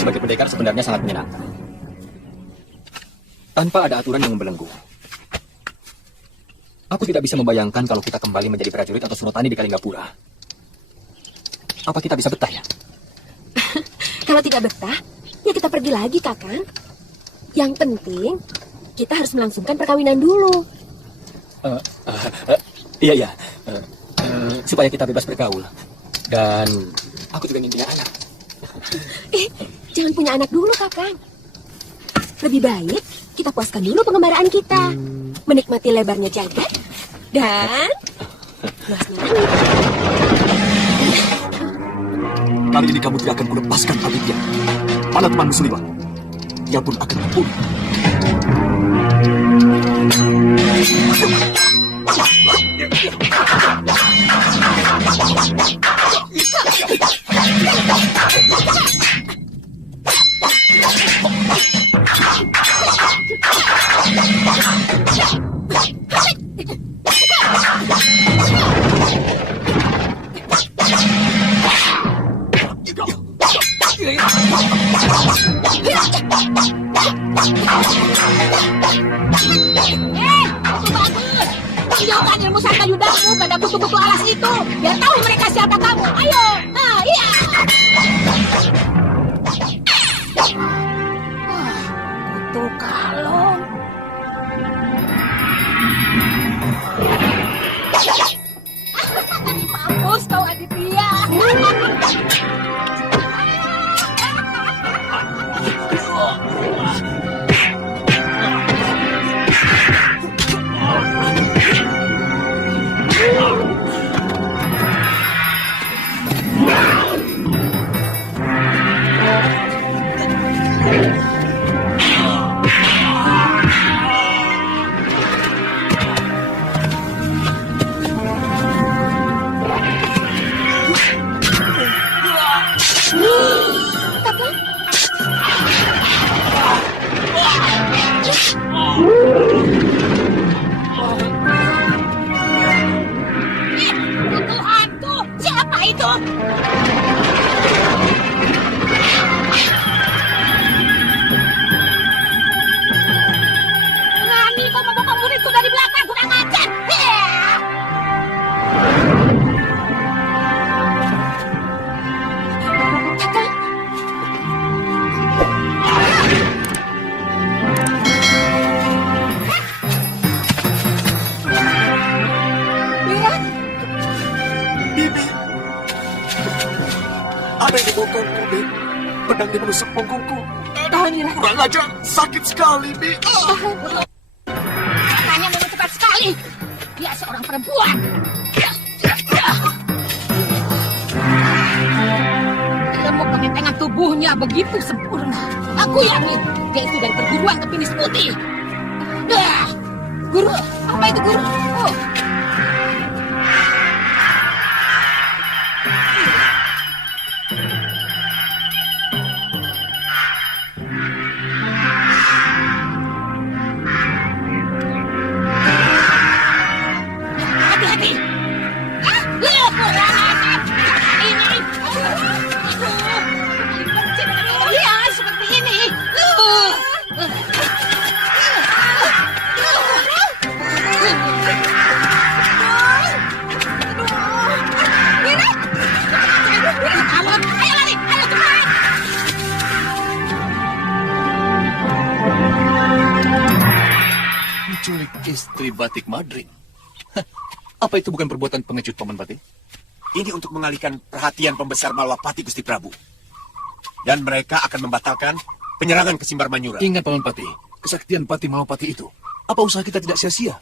sebagai pendekar sebenarnya sangat menyenangkan. Tanpa ada aturan yang membelenggu. Aku tidak bisa membayangkan kalau kita kembali menjadi prajurit atau surotani di Kalinggapura. Apa kita bisa betah ya? Kalau tidak betah, ya kita pergi lagi, Kakang. Yang penting, kita harus melangsungkan perkawinan dulu. Iya. Supaya kita bebas bergaul. Dan aku juga ingin punya anak. Jangan punya anak dulu, Kakang. Lebih baik kita puaskan dulu pengembaraan kita. Menikmati lebarnya jagat dan luasnya langit. Kali ini kamu tidak akan kulepaskan Aditya. Mana temanmu Suliwan? Dia pun akan terbunuh. Tunjukkan ilmu sangka yudamu pada kutu-kutu alas itu, biar tahu mereka siapa kamu. Ayo, iya. Kutu kalong. Mampus kau Aditya. Hantu, siapa itu? Berani kau membokong muridku dari belakang, kurang ajar. Ada yang membokongku, Bi. Pedangnya menusuk punggungku. Tahan, Mira. Kurang ajar, sakit sekali, Bi. Katanya menentukan sekali. Dia seorang perempuan. Ilmu pengentengan tubuhnya begitu sempurna. Aku yakin dia itu dari perguruan Tepinis Putih. Guru, apa itu guru? Oh. Hati-hati. Ya, seperti ini. Ayo lari, ayo cepat. Menculik istri Batik Madrim. Apa itu bukan perbuatan pengecut, Paman Pati? Ini untuk mengalihkan perhatian pembesar Malwapati, Gusti Prabu. Dan mereka akan membatalkan penyerangan ke Simbar Manyura. Ingat, Paman Pati, kesaktian Pati Malwapati itu. Apa usaha kita tidak sia-sia?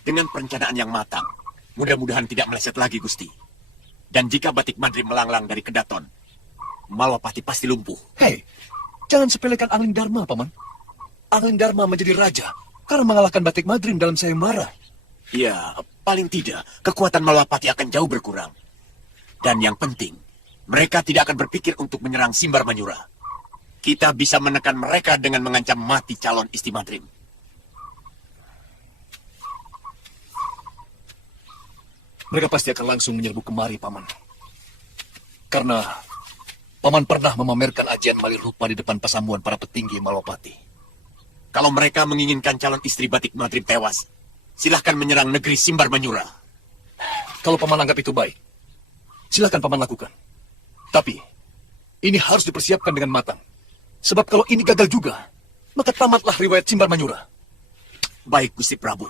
Dengan perencanaan yang matang, mudah-mudahan tidak meleset lagi, Gusti. Dan jika Batik Madrim melanglang dari Kedaton, Malwapati pasti lumpuh. Hei, jangan sepelekan Angling Dharma, Paman. Angling Dharma menjadi raja karena mengalahkan Batik Madrim dalam sayembara. Ya, paling tidak, kekuatan Malwapati akan jauh berkurang. Dan yang penting, mereka tidak akan berpikir untuk menyerang Simbar Manyura. Kita bisa menekan mereka dengan mengancam mati calon Isti Madrim. Mereka pasti akan langsung menyerbu kemari, Paman. Karena Paman pernah memamerkan ajian Malirupa di depan pasamuan para petinggi Malwapati. Kalau mereka menginginkan calon istri Batik Madrim tewas, silahkan menyerang negeri Simbar Manyura. Kalau paman anggap itu baik, silahkan paman lakukan. Tapi, ini harus dipersiapkan dengan matang. Sebab kalau ini gagal juga, maka tamatlah riwayat Simbar Manyura. Baik, Gusti Prabu.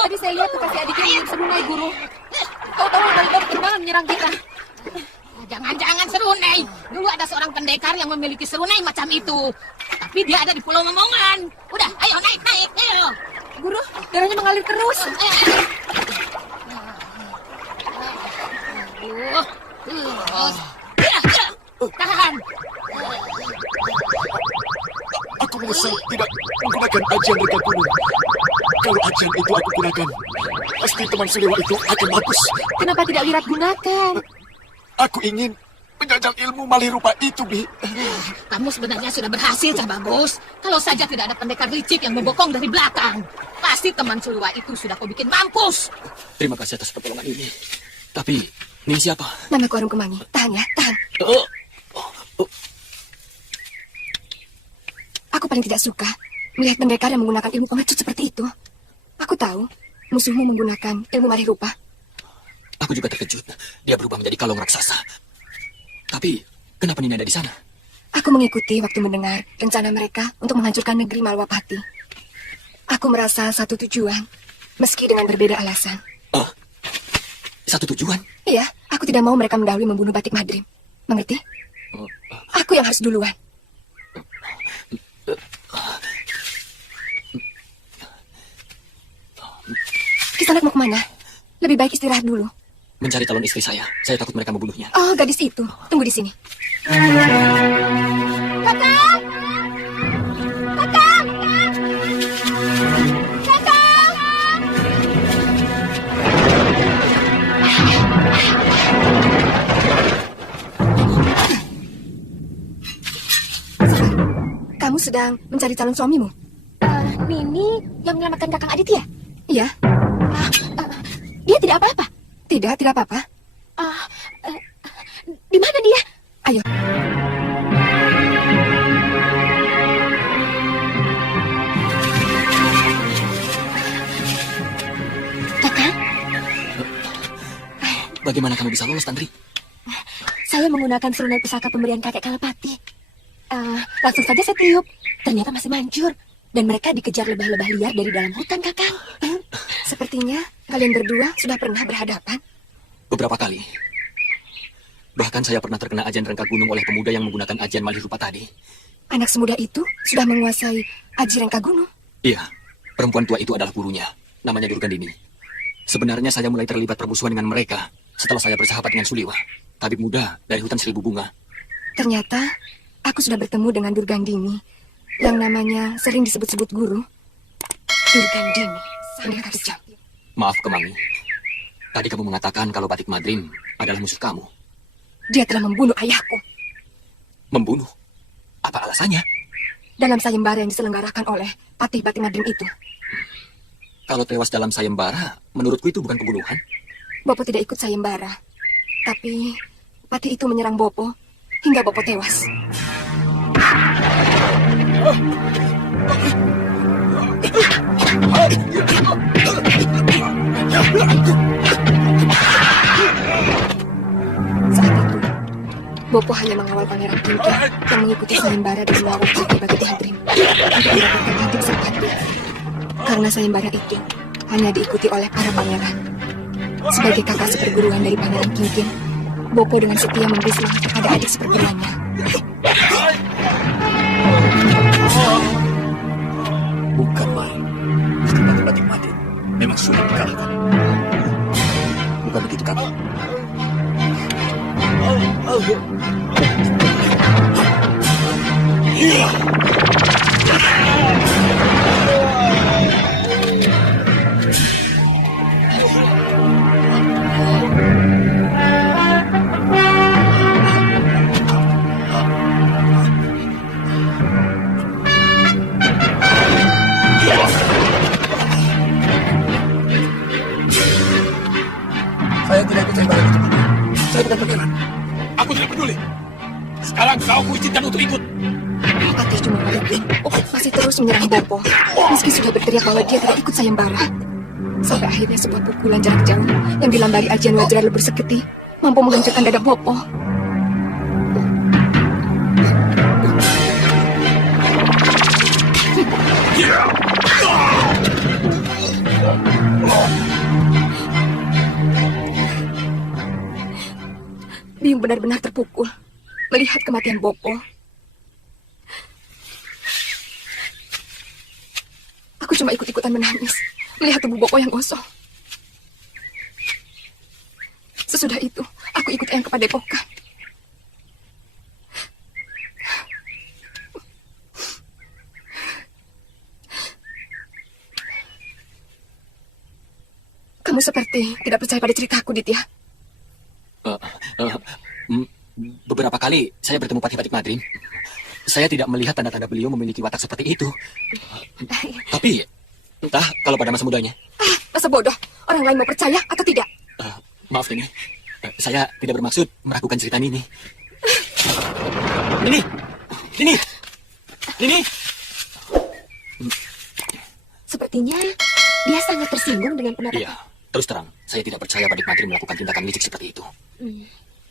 Tadi saya lihat kasih adiknya yang serunai, Guru. Tahu-tahu baru terbang menyerang kita. Jangan-jangan serunai. Dulu ada seorang pendekar yang memiliki serunai macam itu. Tapi dia ada di Pulau Momongan. Udah, ayo naik, ayo. Guru, darahnya mengalir terus. Terus. Tahan. Aku menyesal tidak menggunakan ajian Reka Gunung. Kalau ajian itu aku gunakan, pasti teman Sulewa itu akan mampus. Kenapa tidak Wirat gunakan? Aku ingin menjajal ilmu Malirupa itu, Bi. Kamu sebenarnya sudah berhasil, Cah Bagus. Kalau saja tidak ada pendekar licik yang membokong dari belakang. Pasti teman Suluwa itu sudah kau bikin mampus. Terima kasih atas pertolongan ini. Tapi, ini siapa? Namaku Arum Kemangi. Tahan ya, tahan. Aku paling tidak suka melihat pendekar yang menggunakan ilmu pengecut seperti itu. Aku tahu musuhmu menggunakan ilmu Malirupa. Aku juga terkejut. Dia berubah menjadi kalong raksasa. Tapi, kenapa Nini ada di sana? Aku mengikuti waktu mendengar rencana mereka untuk menghancurkan negeri Malwapati. Aku merasa satu tujuan, meski dengan berbeda alasan. Satu tujuan? Iya, aku tidak mau mereka mendahului membunuh Batik Madrim. Mengerti? Aku yang harus duluan. Kisanak mau kemana? Lebih baik istirahat dulu. Mencari calon istri saya. Saya takut mereka membunuhnya. Oh, gadis itu. Tunggu di sini. Kakak! Kakak! Kakak! Kamu sedang mencari calon suamimu? Nini yang menyelamatkan Kakang Aditya? Iya. Dia tidak apa-apa? Tidak apa-apa. Di mana dia? Ayo. Kakak? Bagaimana kamu bisa lolos, Tantri? Saya menggunakan serunai pusaka pemberian kakek Kalapati. Langsung saja saya tiup. Ternyata masih manjur. Dan mereka dikejar lebah-lebah liar dari dalam hutan, Kakang. Sepertinya kalian berdua sudah pernah berhadapan. Beberapa kali. Bahkan saya pernah terkena ajian Rengka Gunung oleh pemuda yang menggunakan ajian Malirupa tadi. Anak semuda itu sudah menguasai aji Rengka Gunung. Iya, perempuan tua itu adalah gurunya. Namanya Durgandini. Sebenarnya saya mulai terlibat permusuhan dengan mereka setelah saya bersahabat dengan Suliwa, tabib muda dari hutan Seribu Bunga. Ternyata aku sudah bertemu dengan Durgandini yang namanya sering disebut-sebut guru. Durgandini, sangat kejam. Maaf, Kemangi. Tadi kamu mengatakan kalau Batik Madrim adalah musuh kamu. Dia telah membunuh ayahku. Membunuh? Apa alasannya? Dalam sayembara yang diselenggarakan oleh Patih Batik Madrim itu. Kalau tewas dalam sayembara, menurutku itu bukan pembunuhan. Bopo tidak ikut sayembara. Tapi Patih itu menyerang Bopo hingga Bopo tewas. Saat itu, Bopo hanya mengawal Pangeran Kinki yang mengikuti sayembara dan melawan Patih Batik Madrim untuk mendapatkan hidup Serpati. Karena sayembara itu hanya diikuti oleh para pangeran. Sebagai kakak seperguruan dari Pangeran Kinkin, Bopo dengan setia memberi selamat kepada adik seperguruannya. Bukan main. Istri Batik Madrim memang sulit dikalahkan. Bukan begitu, Kakak? Saya tidak ikut sayembara itu. Saya bukan pangeran. Aku tidak peduli. Sekarang kau kuizinkan untuk ikut. Patih cuma Maledin masih terus menyerang Bopo. Meski sudah berteriak bahwa dia tidak ikut sayembara. Sampai akhirnya sebuah pukulan jarak jauh yang dilambari ajian Wajra lebur seketi mampu menghancurkan dada Bopo. Biung benar-benar terpukul melihat kematian Bopo. Aku cuma ikut-ikutan menangis melihat tubuh Bopo yang gosong. Sesudah itu, aku ikut Eyang ke Padepokan. Kamu seperti tidak percaya pada ceritaku, Ditya. Beberapa kali saya bertemu Patih Batik Madrim. Saya tidak melihat tanda-tanda beliau memiliki watak seperti itu. Tapi, entah kalau pada masa mudanya. Masa bodoh, orang lain mau percaya atau tidak? Maaf, Nini. Saya tidak bermaksud meragukan cerita Nini. Nini! Nini! Nini! Sepertinya dia sangat tersinggung dengan pendapat. Iya, terus terang. Saya tidak percaya Batik Madrim melakukan tindakan licik seperti itu.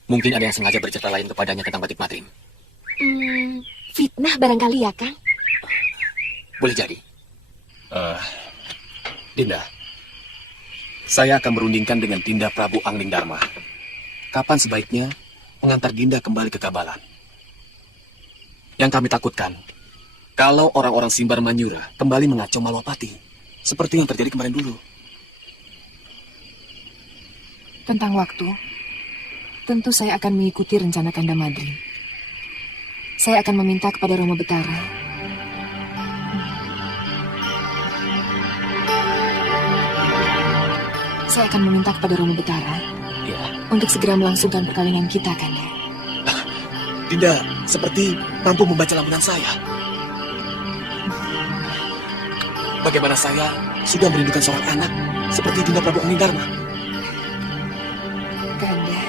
Mungkin ada yang sengaja bercerita lain kepadanya tentang Batik Madrim. Fitnah barangkali ya, Kang? Boleh jadi. Dinda, saya akan berundingkan dengan Dinda Prabu Angling Dharma. Kapan sebaiknya mengantar Dinda kembali ke Kabalan? Yang kami takutkan, kalau orang-orang Simbar Manyura kembali mengacau Malwapati, seperti yang terjadi kemarin dulu. Tentang waktu, tentu saya akan mengikuti rencana Kanda Madrim. Saya akan meminta kepada Romo Betara untuk segera melangsungkan perkawinan kita, Kanda. Dinda seperti mampu membaca lamunan saya. Bagaimana saya sudah merindukan seorang anak seperti Dinda Prabu Angling Dharma. Kanda,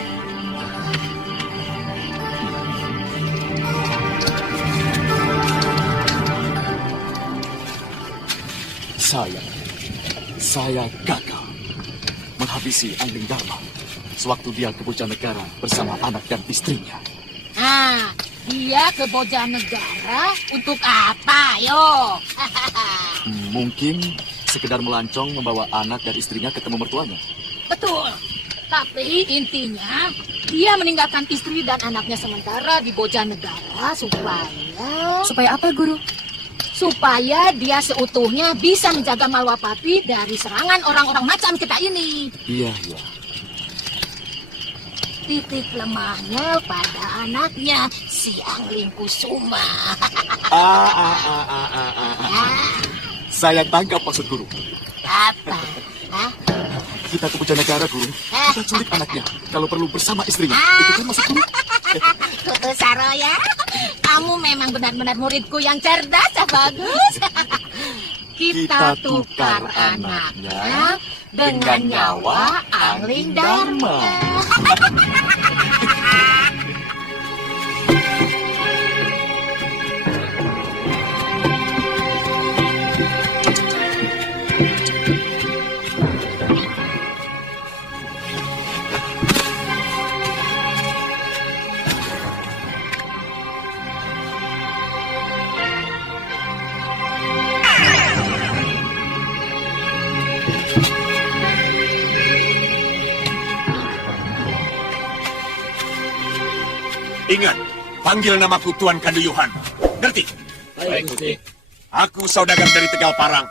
Saya gagal menghabisi Angling Dharma sewaktu dia ke Bojanegara bersama anak dan istrinya. Nah, dia ke Bojanegara untuk apa, yo? Mungkin sekedar melancong membawa anak dan istrinya ketemu mertuanya. Betul. Tapi intinya, dia meninggalkan istri dan anaknya sementara di Bojanegara supaya apa, Guru? supaya dia seutuhnya bisa menjaga Malwapati dari serangan orang-orang macam kita ini. Iya. Titik lemahnya pada anaknya, si Angling Kusuma. Saya tangkap maksud Guru. Apa? Hah? Kita ke Bojanegara, Guru. Kita culik anaknya. Kalau perlu bersama istrinya. Itu kan maksud Guru. Kutu Saroya, kamu memang benar-benar muridku yang cerdas, bagus. Kita tukar anaknya dengan nyawa Angling Dharma. Ingat, panggil namaku Tuan Kanduyuhan. Ngerti? Baik, Gusti. Aku saudagar dari Tegal Parang.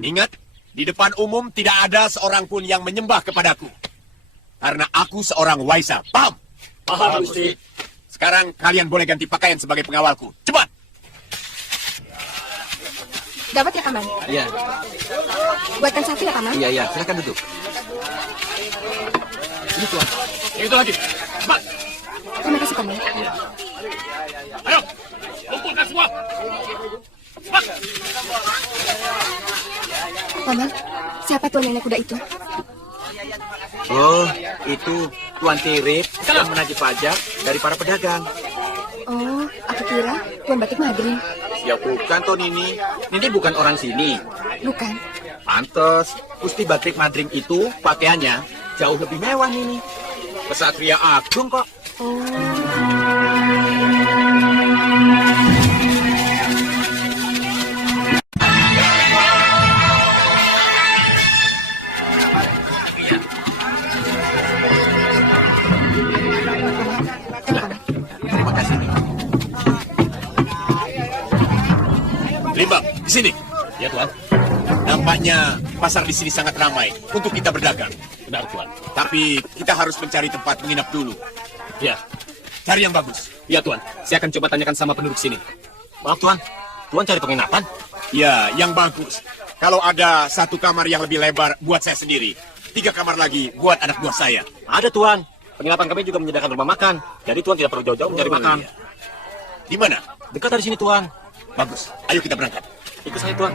Ingat, di depan umum tidak ada seorang pun yang menyembah kepadaku. Karena aku seorang Waisa. Paham? Paham, Gusti. Sekarang kalian boleh ganti pakaian sebagai pengawalku. Cepat! Dapat ya, Paman? Iya, Buatkan satu ya, Paman? iya, silakan duduk. Ini tuan. Itu lagi. Cepat! Terima kasih, Paman. Ayo! Kumpulkan semua! Cepat! Paman, siapa tuan nenek kuda itu? Oh, itu Tuan Tirip yang menagih pajak dari para pedagang. Oh, aku kira Tuan Batik Madrim. Ya bukan, Toh Nini. Nini bukan orang sini. Bukan. Pantes, Gusti Batik Madrim itu pakaiannya jauh lebih mewah, Nini. Kesatria agung kok. Terima kasih. Limbang, di sini. Ya, Tuan. Nampaknya pasar di sini sangat ramai untuk kita berdagang. Benar, Tuan. Tapi kita harus mencari tempat menginap dulu. Ya, Cari yang bagus. Ya Tuan, saya akan coba tanyakan sama penduduk sini. Maaf, Tuan. Tuan cari penginapan? Ya, yang bagus. Kalau ada satu kamar yang lebih lebar buat saya sendiri, 3 kamar lagi buat anak buah saya. Ada, Tuan. Penginapan kami juga menyediakan rumah makan. Jadi Tuan tidak perlu jauh-jauh mencari makan. Iya. Di mana? Dekat dari sini, Tuan. Bagus. Ayo kita berangkat. Ikut saya, Tuan.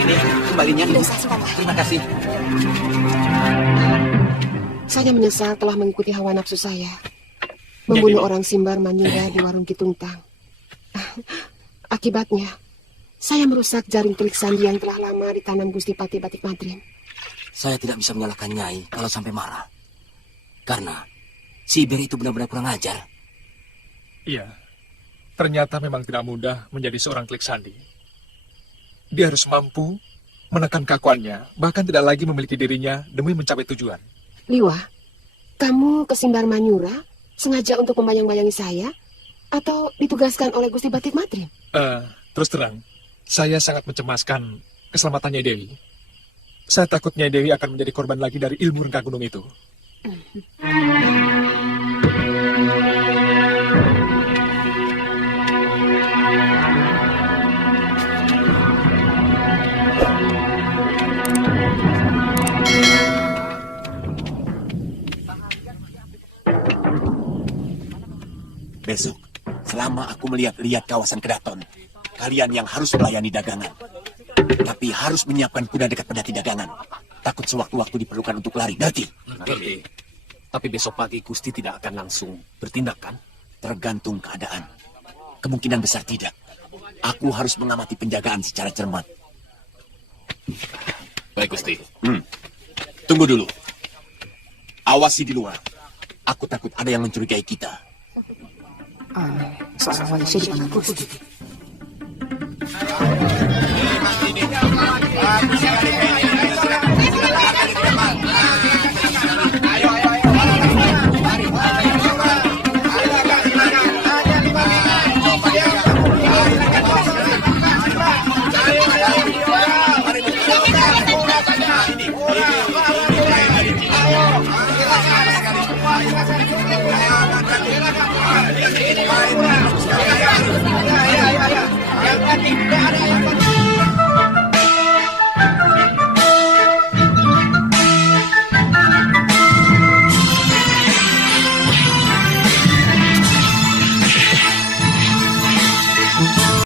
Ini kembalinya. Tidak usah, sudahlah. Terima kasih. Saya menyesal telah mengikuti hawa nafsu saya. Membunuh orang Simbar Manyura di warung Kitungtang. Akibatnya, saya merusak jaring telik sandi yang telah lama ditanam Gusti Pati Batik Madrim. Saya tidak bisa menyalahkan Nyai kalau sampai marah. Karena si Iber itu benar-benar kurang ajar. Iya. Ternyata memang tidak mudah menjadi seorang klik sandi. Dia harus mampu menekan kakuannya, bahkan tidak lagi memiliki dirinya demi mencapai tujuan. Liwa, kamu ke Simbar Manyura sengaja untuk membayang-bayangi saya? Atau ditugaskan oleh Gusti Batik Madrim? Terus terang, saya sangat mencemaskan keselamatannya Dewi. Saya takut Nyai Dewi akan menjadi korban lagi dari ilmu rengka gunung itu. Besok, selama aku melihat kawasan Kedaton, kalian yang harus melayani dagangan. Tapi harus menyiapkan kuda dekat pedati dagangan. Takut sewaktu-waktu diperlukan untuk lari, ngerti? Ngerti. Tapi besok pagi Gusti tidak akan langsung bertindak, kan? Tergantung keadaan. Kemungkinan besar tidak. Aku harus mengamati penjagaan secara cermat. Baik, Gusti. Tunggu dulu. Awasi di luar. Aku takut ada yang mencurigai kita. Seorang wali syekh di Gusti.